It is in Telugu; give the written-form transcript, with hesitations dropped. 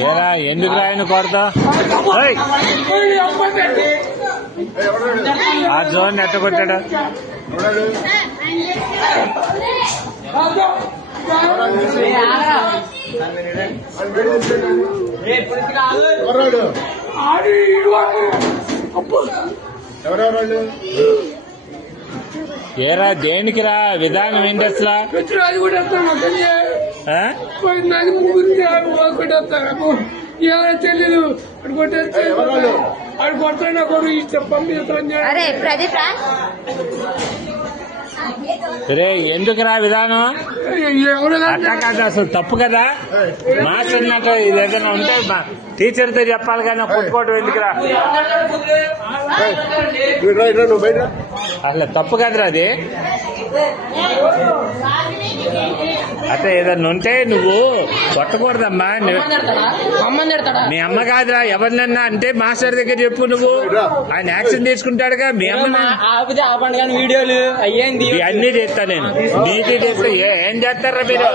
ఏరా ఎందుకు రాయను కొడతా ఆ జోన్ ఎట్ట కొట్టాడా ఏరా దేనికి రా విధానం ఏంటి అసలు తెలీదు అడు కొట్టా కొడు రే ఎందుకురా విధానం అట్లా కాదు అసలు తప్పు కదా మాస్టర్ అంటే ఇది ఏదైనా ఉంటే టీచర్తో చెప్పాలి కానీ కొట్టుకోవటం ఎందుకురా అసలు తప్పు కదరా అది అట్లా ఏదన్నా ఉంటే నువ్వు కొట్టకూడదమ్మా మీ అమ్మ కాదురా ఎవరినన్నా అంటే మాస్టర్ దగ్గర చెప్పు నువ్వు ఆయన యాక్షన్ తీసుకుంటాడుగా మీ అమ్మ వీడియోలు అయ్యేంది అన్నీ చేస్తా నేను నీకే చేస్తా ఏం చేస్తారా మీరు